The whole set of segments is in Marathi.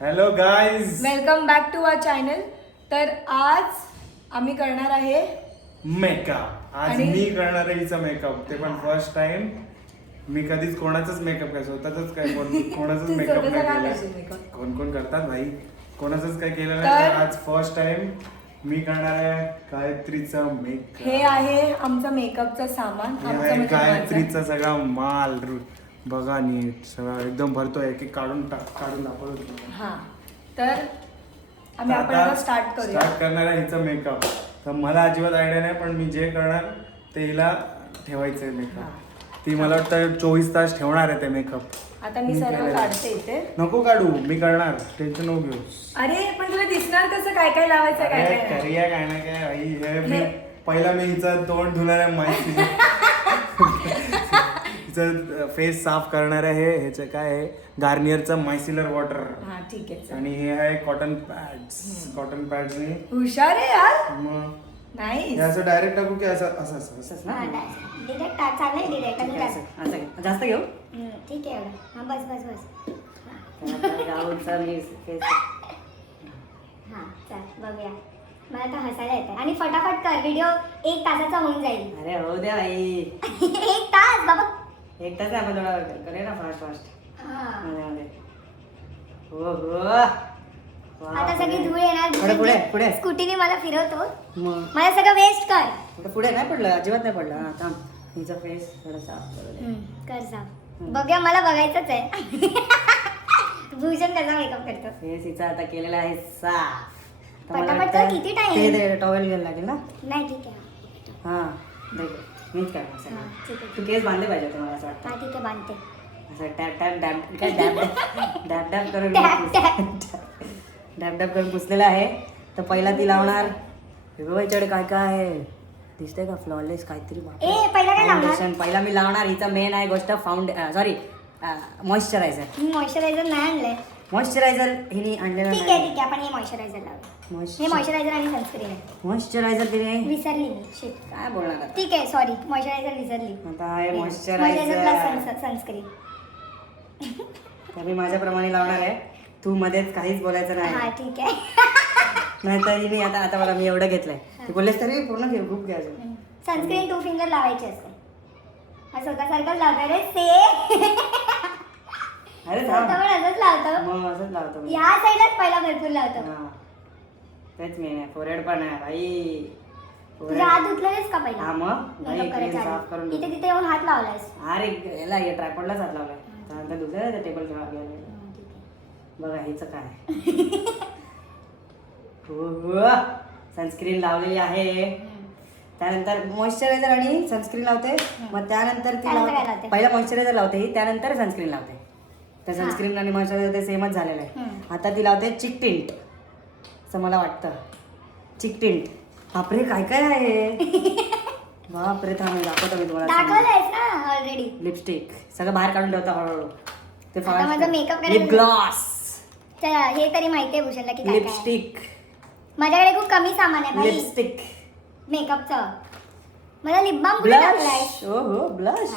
Hello guys, welcome back to our channel. तर आज आम्ही करणार आहे मेकअप. आज आणि- मी करणार आहे हिचा मेकअप, ते पण फर्स्ट टाइम. मी कधीच कोणाचाच मेकअप काय स्वतःच काय कोणाचाच तू मेकअप स्वतःचा काय नाही करशील केला. makeup? कोण कोण करतात भाई, कोणाचंच काय केलं तर- नाही. आज फर्स्ट टाइम मी करणार आहे गायत्रीचा मेकअप. हे आहे आमचं मेकअपचं सामान. आमचं म्हणजे माझं. गायत्रीचा सगळा माल बघा नीट, सगळा एकदम भरतोय. एक काढून दाखवतो तुम्हाला. हा, तर आम्ही आपण आता स्टार्ट करूया. स्टार्ट करणार आहे हिचा मेकअप. तर मला अजिबात आयडिया नाही, पण मी जे करणार ते हिला ठेवायचं आहे मेकअप. ती मला वाटतं 24 तास ठेवणार आहे ते मेकअप. आता मी सर्व केलेलं. काढते इथे. नको काढू, मी करणार, टेन्शन नको घेऊ. अरे पण तुला दिसणार कसं काय काय लावायचं काय अरे काय नाही? करूया काय ना काय आई, हे मी हे- पहिला मी हिचं तोंड धुणार आहे, माहिती हिचं फेस साफ करणार आहे. ह्याचं काय आहे, गार्नियरचं मायसिलर वॉटर. हा ठीक आहे चल. आणि हे आहे कॉटन पॅड्स ने हुशार आहे यार. मग नाही हे असं डायरेक्ट टाकू की असं असं असं असं? डिरेक्ट चाललंय डिरेक्ट ठीक आहे, असं घे. जास्त घेऊ ठीक आहे एवढं. हा बस बस बस. राहुलचा मी face. हा चल बघूया. मला तर हसायला येतं आणि फटाफट कर, व्हिडिओ 1 तासाचा होऊन जाईल. अरे हो द्या बाई. 1 तास बाबा. एक तास आपण थोडा करूया ना फास्ट हा. मध्ये हो हो. आता सगळी धूळ येणार. पुढे, पुढे, पुढे. स्कूटीने मला फिरवतो. मग मला सगळं वेस्ट कर. पुढे नाही पडलं, अजिबात नाही पडलं. हा थांब, हिचा फेस थोडा साफ करू दे. कर साफ. बघूया, मला बघायचंच आहे. भूषण कसा मेकअप करतो. फेस हिचा आता केलेला आहे साफ. तर मला पटापट वाटतं कर, किती time? ते टॉवेल घ्यायला लागेल ना. नाही ठीक आहे. हा देख, मीच करणार हा सगळं. ठीक आहे. तू केस बांधले पाहिजे होते मला असं वाटतं. हा ठीक आहे, बांधते. असं टॅप टॅप डॅप काय डॅप डॅप डॅप करून टॅप, टॅप. डॅप डॅप करून पुसलेला आहे. तर पहिला ती लावणार. हे बघ याच्याकडे काय काय आहे, दिसतंय का, फ्लॉलेस काहीतरी. ए, पहिला काय लावणार? फाउंडेशन पहिला मी लावणार. हिचा मेन आहे गोष्ट सॉरी मॉइश्चरायझर. मी मॉइश्चरायझर नाही आणलंय. मॉइश्चरायझर हिने आणलेलं ठीक आहे ठीक आहे, आपण हे मॉइश्चरायझर लावू. हे मॉइश्चरायझर आणि सनस्क्रीन आहे. मॉइश्चरायझर तिने विसरली मी. शिट. काय बोलणार आता? ठीक आहे, सॉरी, मॉइश्चरायझर विसरली. आता आहे मॉइश्चरायझर मॉइश्चरायझर. Plus sunscreen. तर मी माझ्याप्रमाणे लावणार आहे. तू मध्येच काहीच बोलायचं हा नाही. ठीक आहे. नाहीतर हिने आता आता मला मी एवढं घेतलंय. तू बोललेस तरी पूर्ण घे, खूप घ्यायचं. सनस्क्रीन 2 फिंगर लावायची असते. हा स्वतःसारखंच लावतोय रे से. अरे स्वतः थांब, पण असंच लावतो. मग असंच लावतो मी. या साईडलाच पहिला भरपूर लावतो. हा. तेच मेन आहे. फोरहेड पण आहे भाई. तुझा हात धुतलेस का पहिला? हा मग भाई, मेकअप क्रीम करायच्या साफ करून आधी. धुतो. इथे तिथे येऊन हात लावलायस. अरे याला ये ट्रायपॉडलाच हात लावलाय. त्यानंतर दुसऱ्या टेबल घ्यायला हा, ठीक आहे. बघा हिचं काय. हो सनस्क्रीन लावलेली आहे. त्यानंतर मॉइश्चरायझर आणि सनस्क्रीन लावते. मग त्यानंतर ती त्यानंतर काय लावते? पहिला मॉइश्चरायझर लावते ही, त्यानंतर सनस्क्रीन लावते. तर हा. सनस्क्रीन आणि मॉइश्चरायझर ते सेमच झालेलं आहे. हम्म. आता ती लावते चिक टिंट, असं मला वाटतं. चिक टिंट. बापरे काय काय आहे. बापरे थांब दाखवतो मी तुम्हाला. दाखवलंयस ना ऑलरेडी. लिपस्टिक सगळं बाहेर काढून ठेवतो हळूहळू. ते आता माझा makeup करायला- लिप ग्लॉस, चला, हे तरी माहितीये भूषणला की काय काय आहे. लिपस्टिक, माझ्याकडे खूप कमी सामान आहे भाई लिपस्टिक, मेकअपचं. मला लिप बाम कुठे टाकलाय? ब्लश. ओ हो ब्लश.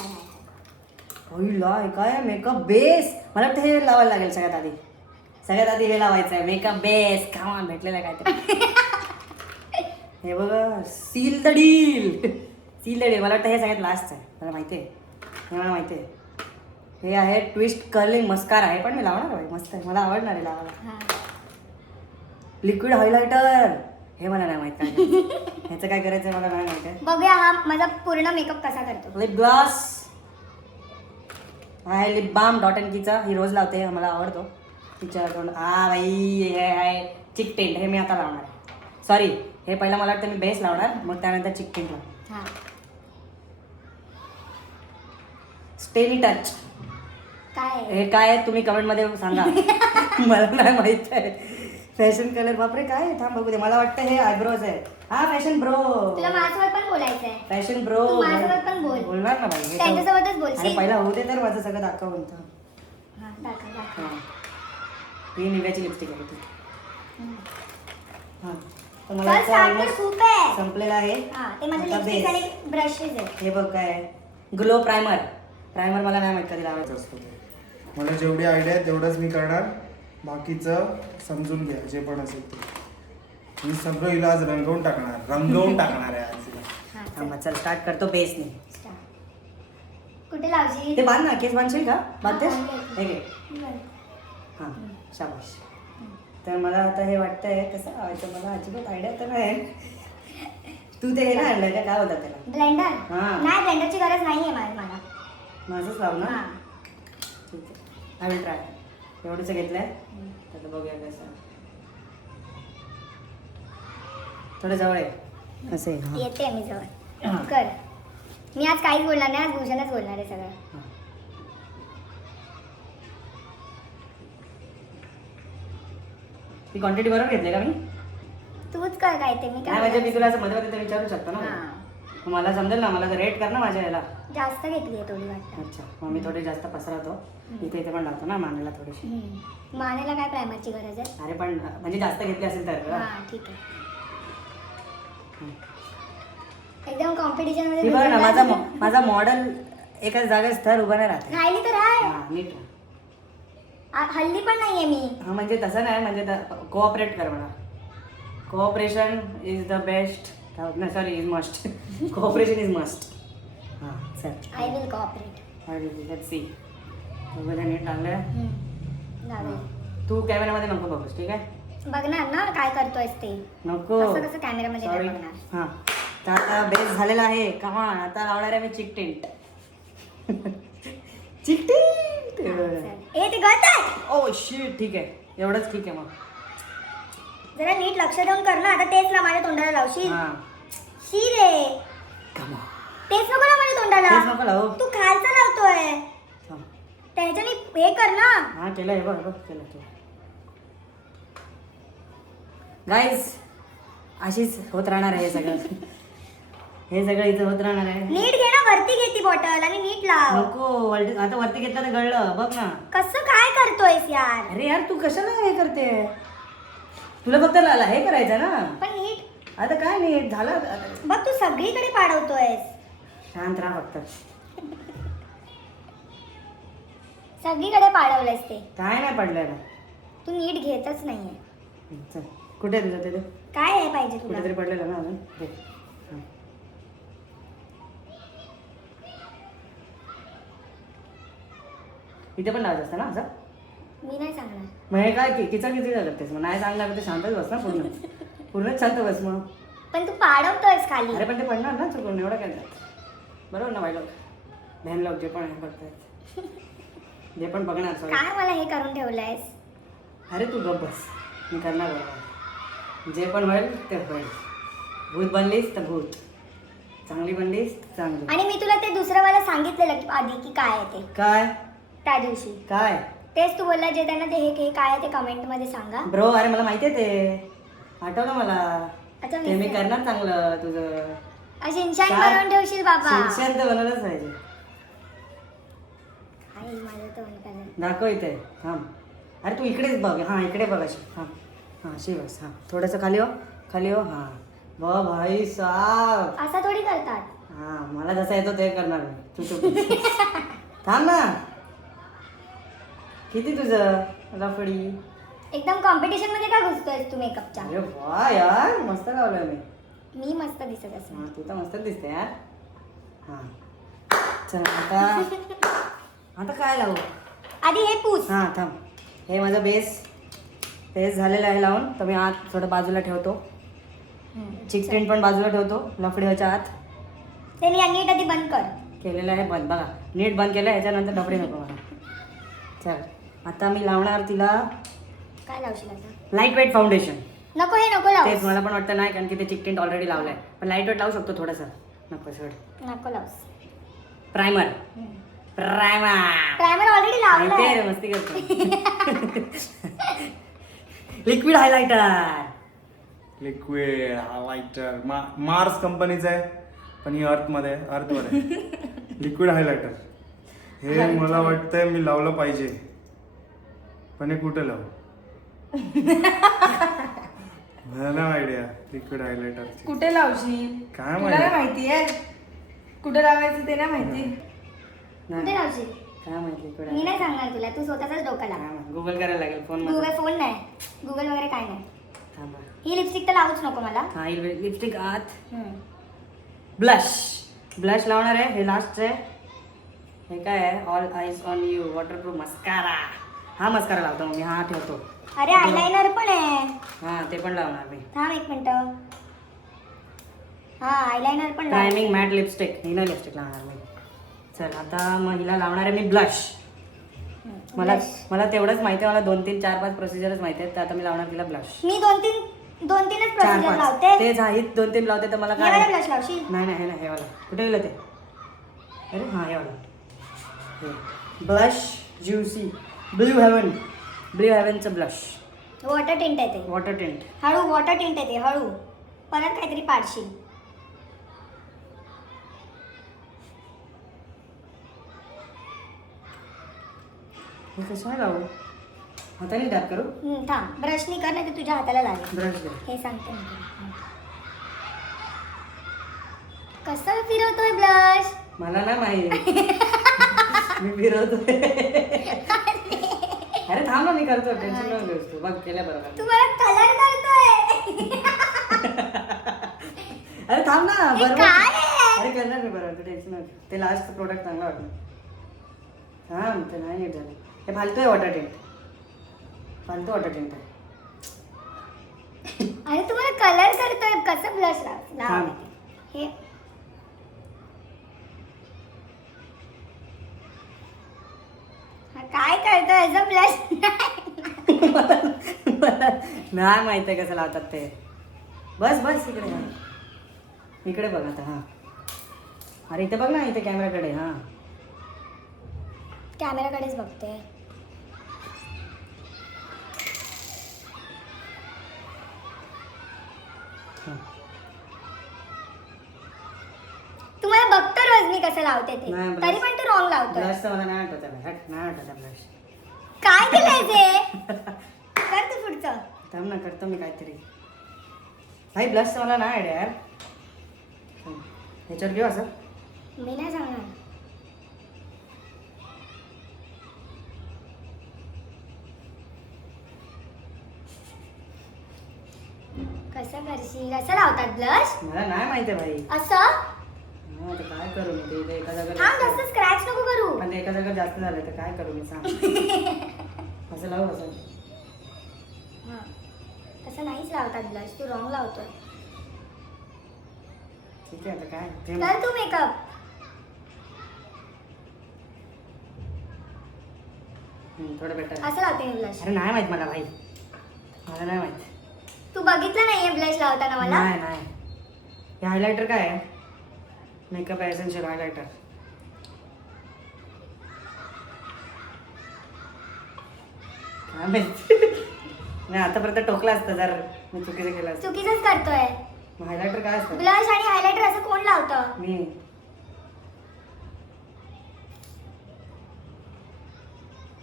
काय मेकअप बेस. मला वाटतं हे लावायला लागेल सगळ्यात आधी. सगळ्यात आधी हे लावायचं आहे मेकअप बेस. कामान भेटलेलं आहे काय हे बघा, seal the deal. Seal the deal. मला वाटतं हे सगळ्यात लास्ट आहे. मला माहिती आहे, हे मला माहिती आहे. हे आहे ट्विस्ट कर्लिंग मस्कारा आहे, पण मी लावणार आहे. मस्त आहे, मला आवडणार आहे लावायला. हा. Liquid highlighter. हे मला नाही माहित काय ह्याचं काय करायचं मला नाही माहिती आहे. बघूया हा माझा पूर्ण मेकअप कसा करतो. लिप ग्लॉस आहे. लिप बाम डॉट अँड कीचा, ही रोज लावते, मला आवडतो तिच्या तोंड. हा बाई, हे आहे चिक टिंट. हे मी आता लावणार आहे. सॉरी, हे पहिला मला वाटतं मी बेस लावणार, मग त्यानंतर चिक टिंट लावणार. हा. स्टेनी टच. काय आहे? हे काय आहे तुम्ही कमेंटमध्ये सांगा. मला नाही माहित आहे. Fashion colour. बापरे काय आहे? थांब बघू दे. मला वाटतं हे आयब्रोज आहे. हा फॅशन ब्रो. तुला माझ्यासोबत पण बोलायचंय. Fashion bro. तू माझ्यासोबत पण बोल. बोलणार ना भाई. त्यांच्यासोबतच बोलशील. अरे पहिला होऊ दे तर माझं सगळं दाखव म्हणतो. हा, दाखव, दाखव. हा. ही निव्याची लिपस्टिक आहे ती. हा. तर मला चल, वाटतं start कर, almost खूप आहे. संपलेला आहे. हा, ते माझं आता लिपस्टिक base. आणि ब्रशेस आहेत. हे बघ काय ग्लो प्रायमर. प्रायमर मला नाही माहित कधी लावायचं असतो. मला जेवढी आयडिया आहे तेवढंच मी करणार. बाकीचं समजून घ्या जे पण असेल ते. मी सगळं हिला आज रंगवून टाकणार आहे आज हिला. हा थांबा, चल स्टार्ट करतो बेसने. कुठे लावशी? ते बांध ना, केस बांधशील का? बांधतेस? हा, बांधते. हे घे. हां, शाबाश. तर मला आता हे वाटतंय कसं लावायचं, मला अजिबात आयडिया तर नाही. तू ते हे ना आणलंय का, काय होतं त्याला? ब्लेंडर? हा. नाही, ब्लेंडरची गरज नाहीये मला. माझंच लाव ना. हा. ठीक आहे, आय विल ट्राय. एवढंच घेतलंय, तर बघूया कसं. थोडं जवळ आहे असे. हां. येते मी जवळ. हा. कर. मी आज काहीच बोलणार नाही, आज भूषणच बोलणार आहे सगळं. हां. ती क्वांटिटी बरोबर घेतली का मी? तूच कर काय ते, मी नाही म्हणजे मी काय. तुला असं मध्ये मध्ये तर विचारू शकतो ना. हा. मग मला समजेल ना, मला रेट कर ना माझ्या याला. जास्त घेतली आहे थोडी वाटतं. अच्छा, मग मी थोडी जास्त पसरवतो. इथे इथे पण लावतो ना मानेला थोडीशी. मानेला काय प्रायमरची गरज आहे? अरे पण म्हणजे जास्त घेतली असेल तर. हा ठीक आहे. एकदम कॉम्पिटिशन ती बघ ना, मध्ये माझा मॉडेल एकाच जागेत स्थळ उभं नाही राहते. राहिली तर आहे. हा, नीट राहा. हल्ली पण नाहीये मी. हा म्हणजे तसं नाही, म्हणजे कोऑपरेट कर मला. Cooperation is the best. Sorry, is must. Cooperation is must. हां चल, I will cooperate. Let's see. बघूया नीट लागलंय. तू कॅमेरामध्ये नको बघूस, ठीक आहे? बघणार ना काय करतोयस ते. नको. कसं कसं कॅमेरामध्ये नाही Sorry. बघणार. हां, तर आता बेस झालेला आहे. कमान आता लावणार आहे मी चिक टेंट. चिक टेंट. ए ते गळत आहे. ओ शिट, ठीक आहे, एवढंच ठीक आहे मग. जरा नीट लक्ष देऊन कर ना. आता तेच ना माझ्या तोंडाला लावशील. हां, शी रे. कमान. तेच नको ना माझ्या तोंडाला. तेच नको लावू. तू खालचा लावतोय. थांब. त्याच्याने हे कर ना. हां केलं, हे बघ बघ केलं केलं. गाईज, अशीच होत राहणार आहे हे सगळं. हे सगळं इथं होत राहणार आहे. नीट घे ना, वरती घे ती बॉटल आणि नीट लाव. नको, आता वरती घेतलं तर गळलं बघ ना. कसं काय करतोयस यार. अरे यार, तू कशाला हे करते? तुला फक्त हे करायचं ना. पण नीट आता काय नाही झालं आता. बघ, तू सगळीकडे पाडवतोयस. शांत राहा फक्त. सगळीकडे पाडवलंयस ते. काय नाही पडलंय ना. तू नीट घेतच नाहीये. चल, कुठे आहे तुझं ते? काय आहे पाहिजे तुला? कुठेतरी पडलेलं ना अजून. दे. हां. इथे पण लावायचं असतं ना असं? मी नाही सांगणार. मग हे काय किचन किती करतेस? मग नाही सांगणार तर शांतच बस ना पूर्ण. पूर्णच शांत बस मग. पण तू पाडवतोयस खाली. अरे पण ते पडणार ना चुकून, एवढं काय नाही. बरोबर ना बाई लोक, बहन लोक जे पण हे बघतायत, जे पण बघणार सॉरी. काय मला हे करून ठेवलंयस? अरे तू गप बस, मी करणार बरोबर. जे पण होईल ते होईल. भूत बनलीस तर भूत, चांगली बनलीस तर चांगली. आणि मी तुला ते दुसरं मला सांगितलेलं आधी की काय आहे ते काय त्या दिवशी. काय तेच तू बोलला जे त्यांना ते हे काय आहे ते कमेंट मध्ये सांगा. ब्रो? अरे मला माहिती आहे ते, आठवलं मला. अच्छा, ते मी करणार चांगलं तुझं. शिनशान काय? बनवून ठेवशील बाबा. शिक्षण तर बनवलंच पाहिजे. आई माझं तोंड करेल. दाखव इथे. थांब. अरे तू इकडेच बघ. हां इकडे बघ अशी. हां हां अशी बस. हां थोडंसं खाली हो, खाली हो. हां वा भाई साहब. असा थोडी करतात. हां मला जसं येतो ते करणार मी. तू चुप. थांब ना. किती तुझं लफडी? एकदम कॉम्पिटिशन मध्ये का घुसतोयस तू मेकअपच्या? अरे वा यार, मस्त लावलंय मी. मी मस्त दिसत असेल. हां तू तर मस्त दिसते यार. हां चल आता आता काय लावू? आधी हे पूस. हां थांब. हे माझं बेस झालेलं आहे लावून. तर मी आत थोडं बाजूला ठेवतो. चिक टेंट पण बाजूला ठेवतो लफडीच्या आत. ते नीट आधी बंद कर. केलेलं आहे बंद. बघा नीट बंद केलं. ह्याच्यानंतर डबडे नको मला. चल आता मी लावणार तिला काय लावशील आता? Light weight foundation. नको हे नको लावू. तेच मला पण वाटतं नाही, कारण की ते चिक टेंट ऑलरेडी लावलं आहे. पण लाईट वेट लावू शकतो थोडंसं. नको सोड. नको लावूस. प्रायमर. प्रायमर ऑलरेडी लावलं माहिती आहे आहे. रे, मस्ती करतो. Liquid highlighter. Liquid highlighter Mars कंपनीचं आहे, पण ही अर्थमध्ये अर्थवर आहे. लिक्विड हायलायटर हे मला वाटतंय मी लावलं पाहिजे, पण हे कुठे लावू? मला नाही आयडिया लिक्विड हायलायटरची. कुठे लावशील? काय तुला माहिती? माहिती आहे कुठे लावायचं ते नाही माहिती. कुठे लावशील? काय माहिती कुठे मी नाही सांगणार तुला, तू स्वतःच डोकं लाव. गुगल करायला लागेल फोन गुगल फोन नाही, गुगल वगैरे काय नाही. थांबा. ही लिपस्टिक तर लावूच नको मला. हा लिपस्टिक आत. हम्म. ब्लश लावणार आहे, हे लास्ट आहे. हे काय आहे, all eyes on you waterproof mascara. हा मस्कारा लावतो मग मी, हा ठेवतो. अरे आयलाइनर पण आहे. हा ते पण लावणार मी. थांब एक मिनिट. हा आयलाइनर पण लाव. प्रायमिंग मॅट लिपस्टिक, हिला लिपस्टिक लावणार मी. चल आता मग हिला लावणार आहे मी ब्लश. मला तेवढंच माहिती आहे, मला 2, 3, 4, 5 प्रोसिजरच माहिती आहेत, तर आता मी लावणार तिला ब्लश. मी 2-3च 4, प्रोसिजर 5 लावते. ते झालीत 2, 3 लावते तर मला हे काय वाला ब्लश लावशील? नाही नाही हे नाही, हे वाला कुठे गेलं ते? अरे हा हे वाला ब्लश ज्युसी ब्ल्यू हेव्हनचं ब्लश. वॉटर टिंट आहे ते. Water tint. हळू वॉटर टिंट आहे ते, हळू. परत काहीतरी पाडशील. हे कसं नाही लावू? हाताने टॅप करू? थांब, ब्रशनी कर नाही तर तुझ्या हाताला लागेल. ब्रश दे. हे सांगते मी तुला. कसं फिरवतोय ब्लश? मला नाही माहित. मी फिरवतोय. अरे थांब ना, मी करतो, टेन्शन नको घेऊस तू. बघ केल्या बरोबर. तू मला कलर करतोय. अरे थांब ना, हे बरोबर. काय आहे? अरे करणार मी बरोबर, तू टेन्शन नको घेऊ. ते लास्ट प्रोडक्ट चांगलं वाटलं. थांब, ते नाही नीट झालं. हे फालतू आहे वॉटर टिंट. फालतू वॉटर टिंट आहे. अरे तू मला कलर करतोय, कसं ब्लश लाव? थांब. हे हा, काय करतोय असं ब्लश? मला नाही माहित आहे कसं लावतात ते. बस बस इकडे बघ. इकडे बघ आता. हा अरे इथे बघ ना, इथे कॅमेराकडे. हा कॅमेराकडेच बघते. तुम्हाला बघतो रोज मी कसं लावते ते, नाही, तरी पण तू रॉंग लावतोय. ब्लश तर मला नाही आठवत आहे. हट, नाही आठवत आहे ब्लश. काय केलंय ते? कर तू पुढचं. थांब ना, करतो मी काहीतरी. भाई ब्लश तर मला नाही आयडिया यार. ह्याच्यावर घेऊ असं. मी नाही सांगणार. कसं करशील? कसं लावतात ब्लश? मला नाही माहिती आहे भाई. असं हा, आता काय करू मी? ते इथे एका जागा थांब, जास्त स्क्रॅच नको करू. पण ते एका जागा जास्त झालं तर काय करू मी, सांग. असं लावू असं. हा. तसं नाहीच लावतात ब्लश, तू रॉंग लावतोय. ठीक आहे आता काय ते. कर तू मेकअप. थोडं बेटर. असं लावते मी ब्लश. अरे नाही माहित मला भाई, मला नाही माहित. तू बघितलं नाहीये ब्लश लावताना मला? नाही नाही. हे हायलायटर काय आहे? Makeup essential highlighter. काय माहित. नाही आतापर्यंत टोकला असतं जर मी चुकीचं केलं असतं. चुकीचंच करतोय. हायलायटर काय असतं? ब्लश आणि हायलायटर असं कोण लावतं?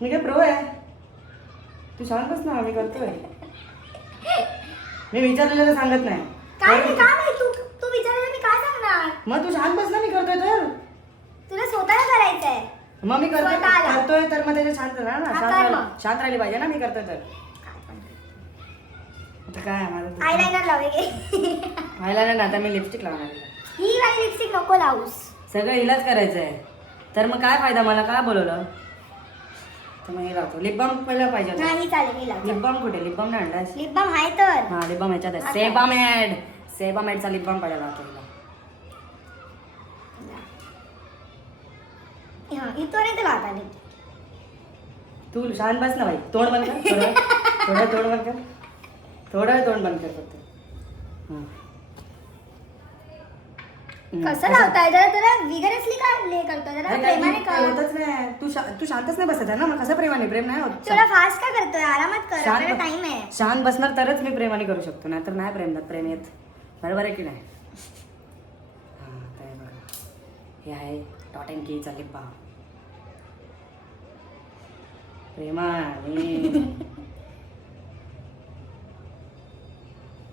मी काय प्रो आहे? तू शांत बस ना, मी करतोय. मी विचारलेलं सांगत नाही. काय नाही, काय नाही, तू विचारलं मी काय सांगणार? मग तू शांत बस ना, मी करतोय तर. तुला स्वतःला करायचंय. मग मी करतोय स्वतःला. करतोय तर मग त्याच्या शांत राहा ना. हा, शांत कर राहिली- मग. शांत राहिली पाहिजे ना, मी करतोय तर. आता काय माझं आयलाइनर लावे गे. आयलाइनर ना, आता मी लिपस्टिक लावणार आहे. ही वाली लिपस्टिक नको लावूस. सगळं हिलाच करायचं आहे, तर मग काय फायदा? मला काय बोलवलं? तर मग हे लावतो. लिप बाम पहिला पाहिजे होता. नाही चालेल, मी लावते. लिप बाम कुठे? लिप बाम नाही आणलास? लिप बाम आहे तर. हा लिप बाम ह्याच्यात आहे. हा, सेबामेडचा लिप बाम पहिला लावतो हिला. हा, इथं नाही तर लावता लिप. तू शांत बस ना भाई. तोंड बंद कर थोडं. थोडं तोंड बंद कर. थोडं तोंड बंद कर फक्त. हा. कसं लावताय? जरा तुला विगरसली का ले करतो? जरा अरे प्रेमाने काही कर. होतच नाही. तू शांतच नाही बसत आहे ना, मग कसं प्रेमाने? प्रेम नाही होत. तुला फास्ट का करतोय? आरामात कर, शांत आपल्याला बस. टाइम आहे. शांत बसणार तरच मी प्रेमाने करू शकतो, नाहीतर नाही प्रेम येत. बरोबर आहे की नाही? हा काय बघा, हे आहे डॉट अँड कीचा लिप बाम. प्रेमाने.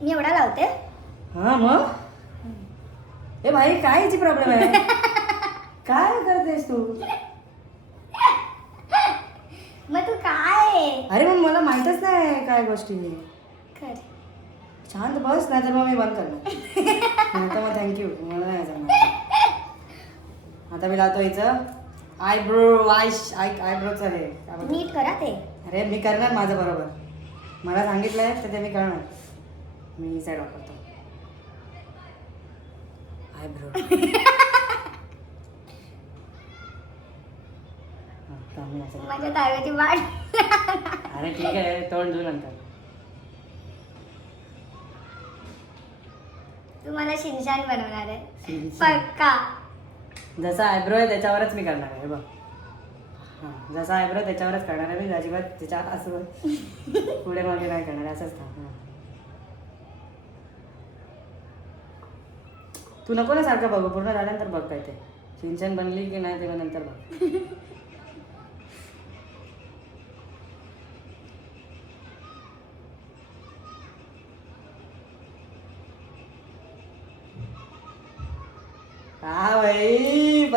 मी एवढा लावते. हा मग ए भाई काय याची प्रॉब्लेम आहे? काय करतेस तू? अरे मग मला माहितच नाही काय गोष्टी. कर. शांत बस नाही तर मग मी बंद करणार. आता मग थँक्यू, मला नाही जमणार. आता मी लावतो हिचं आयब्रोचं हे काय बोलतात? नीट करा ते. अरे मी करणार माझं बरोबर. मला सांगितलंय तर ते मी करणार. मी ही साईड वापरतो आयब्रो. माझ्या तारवाची वाट. अरे ठीक आहे, तोंड धुऊ नंतर. तू मला शिनशान बनवणार आहे शिनशान. पक्का. जसा आयब्रो आहे त्याच्यावरच मी करणार आहे बघ. हां, जसा आयब्रो त्याच्यावरच करणार आहे मी. अजिबात त्याच्या असं पुढे मागे नाही करणार, असंच थांब. हां, तू नको ना सारखं बघू, पूर्ण झाल्यानंतर बघ काय ते शिनशान बनली की नाही तेव्हा नंतर बघ. हा भाई,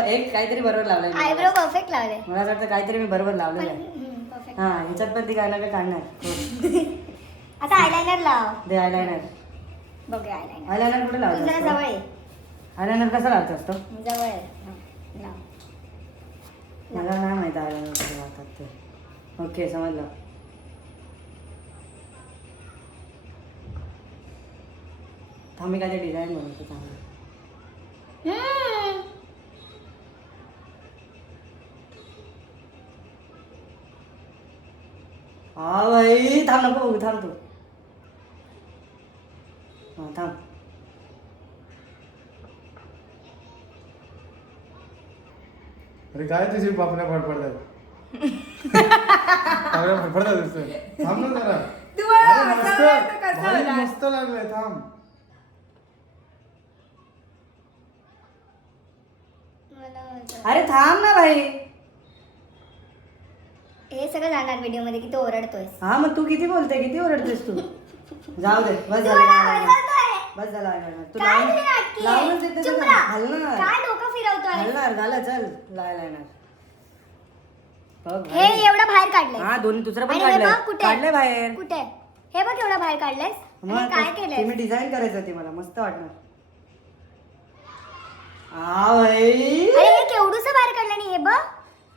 एक काहीतरी बरोबर लावलंय मी. आयब्रो परफेक्ट लावले. मला असं वाटतं काहीतरी मी बरोबर लावलेलं आहे. परफेक्ट. हा, ह्याच्यात पण ती काय ना काय काढणार. हो. आता आयलाइनर लाव. दे आयलायनर. बघूया आयलाइनर. आयलायनर कुठे तू जरा लावतो? जवळ ये. आयलायनर कसा लावतो असतो? जवळ ये. हा, लाव. मला नाही माहिती आयलायनर कसे लावतात ते. ओके, समजलं. थांब, मी काय ते डिझाईन बनवतो चांगलं. हा भाई, थांब, नको बघू, थांब तू. हा, थांब. अरे काय तुझी पापण्या फडफडतात. पापण्या फडफडतात दिसतोय. थांब ना जरा. तू मला अरे मस्त, हसवलं तर कसं भारी होणार? मस्त लागलंय. थांब. अरे थांब ना भाई. हे सगळं जाणार व्हिडिओ मध्ये की तो ओरडतोय. हा, मग तू किती बोलते, किती ओरडतेस तू. जाऊ दे, बस तू झालं. मला आयलायनर. ओरडतोय. बस झालं आयलायनर. तू काय तुझी नाटकी आहे? लावूनच देते चुप तर रहा. हलणार. काय डोकं फिरवतोय? हलणार, घाला, चल आयलायनर. बघ हे भाई. एवढं बाहेर काढलंय. हा, दोन्ही दुसरं पण आणि हे काढलंय. बघ कुठे काढलंय बाहेर. कुठे? हे बघ एवढं बाहेर काढलंयस. आणि काय केलंय? मी डिझाईन करायचं ते मला मस्त वाटणार. हा भाई, अरे हे केवढूसं बाहेर काढलं आणि हे बघ.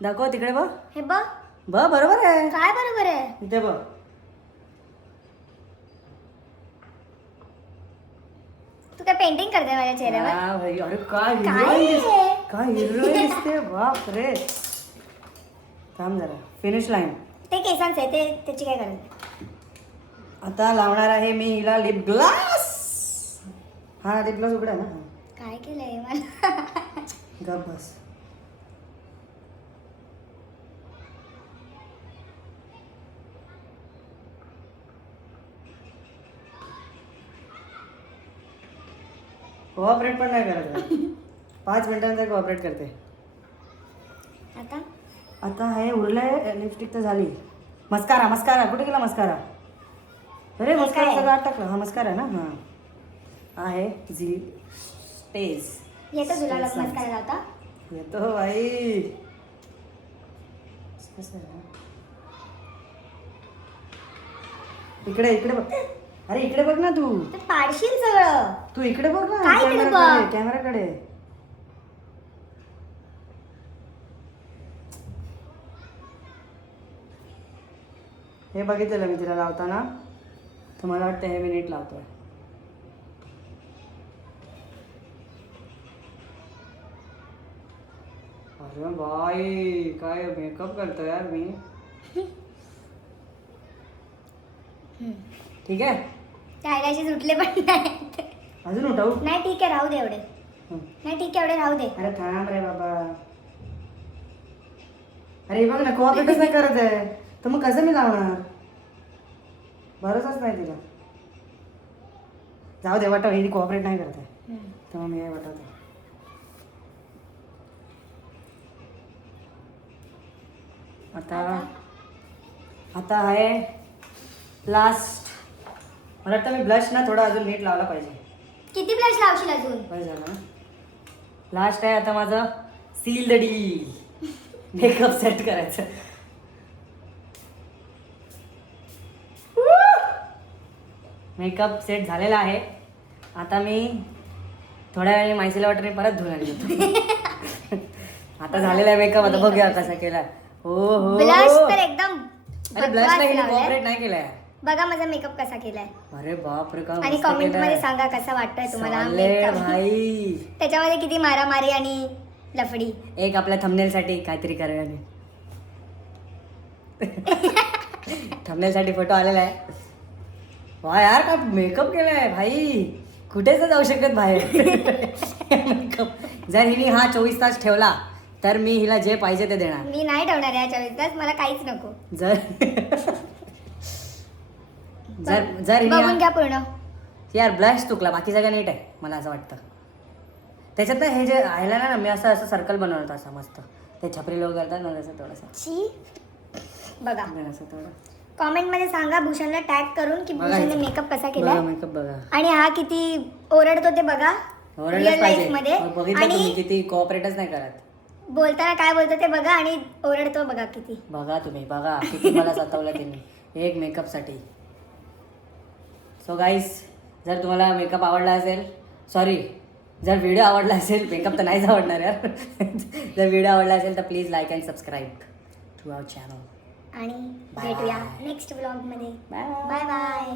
दाखव तिकडे बघ. हे बघ. बरोबर आहे. काय बरोबर आहे? इथे बघ. तू काय पेंटिंग करते माझ्या चेहऱ्यावर? हा भाई, अरे काय काय हिरोईन आहे? दिसते. काय हिरोईन दिसते. बाप रे. थांब जरा, फिनिश लाईन. ते केसांचं आहे, ते त्याची काय गरज आहे? आता लावणार आहे मी हिला लिप ग्लास. हा, लिप ग्लास उघडा ना. काय केलंय मला? गप बस. कोऑपरेट पण नाही करत. 5 मिनिटांचा कोऑपरेट करते. आता आता हे उरलंय. लिपस्टिक तर झाली. मस्कारा, मस्कारा कुठे गेला मस्कारा? अरे मस्कारा काय? सगळं आत टाकलं. हा मस्कारा आहे ना. हा आहे झी स्टेज. येतो तुला लग्नात करायला आता? येतो भाई. कसं आहे ना? इकडे इकडे बघ. अरे इकडे बघ ना तू. ते पाडशील सगळं. तू इकडे बघ ना. काय इकडे बघ? कॅमेराकडे. हे बघितलेलं मी तिला लावताना, तर मला वाटतं हे मी नीट लावतोय. अरे बाई, काय मेकअप करतोय यार मी. ठीक आहे, ते आयलॅशेस उठले पण नाही. अजून उठाऊ. नाही ठीक आहे, राहू दे एवढे. हं. नाही ठीक आहे, एवढे राहू दे. अरे थांब रे बाबा. अरे बघ ना, कोऑपरेटच नाही करत आहे, तर मग कसं मी लावणार? भरोसाच नाही तिला. जाऊ दे, वाटव ही कोऑपरेट नाही करत आहे, तर मग मी हे वाटवते. आता आता आहे लास्ट. मला वाटतं मी ब्लश ना थोडा अजून नीट लावला पाहिजे. किती ब्लश लावशील अजून? काय झालं ना, लास्ट आहे आता माझं seal the deal. Makeup set करायचं. मेकअप सेट झालेला आहे. आता मी थोड्या वेळाने मायसिला वॉटरने परत धुवून आली. आता झालेला आहे मेकअप. आता बघूया कसा केला. हो हो ब्लश तर एकदम अरे ब्लश बकवास नाही लावलाय. कॉपरेट नाही केलाय. बघा माझा मेकअप कसा केलाय अरे बाप रे, आणि कमेंट मध्ये सांगा कसा वाटतोय तुम्हाला हा makeup. भाई. त्याच्यामध्ये किती मारामारी आणि लफडी. एक आपल्या थंबनेल साठी काहीतरी करूया. थंबनेल साठी फोटो आलेला आहे. वा यार काय मेकअप केलाय भाई. कुठेच नाही जाऊ शकत बाहेर. मेकअप जर हिने हा 24 तास ठेवला तर मी हिला जे पाहिजे ते देणार. मी नाही ठेवणार या 24 तास. मला काहीच नको. जर जर जर बघून हिने घ्या पूर्ण. यार ब्लश चुकला, बाकी सगळं नीट आहे मला असं वाटतं. त्याच्यात ना हे जे आयला ना मी असं असं सर्कल बनवलं होतं असं मस्त. ते छपरी लोक करतात ना तसं थोडंसं. ची बघा असं थोडं कमेंट मध्ये सांगा भूषणला टॅग करून की भूषणने बघायचं. मेकअप कसा बघा केलाय मेकअप बघा. आणि हा किती ओरडतो ते बघा ओरडलंच रिअल पाहिजे. लाईफ मध्ये. मग बघितलं तुम्ही आणि किती कोऑपरेटच नाही करत. बोलताना काय बोलतो ते बघा आणि ओरडतो बघा किती. बघा तुम्ही बघा किती मला सतावलं त्यांनी एक मेकअपसाठी. सो गाईस जर तुम्हाला मेकअप आवडला असेल, सॉरी जर व्हिडिओ आवडला असेल, मेकअप तर नाहीच आवडणार यार. जर व्हिडिओ आवडला असेल तर please like and subscribe to our channel. आणि Bye भेटूया bye. नेक्स्ट व्लॉग मध्ये. Bye bye bye.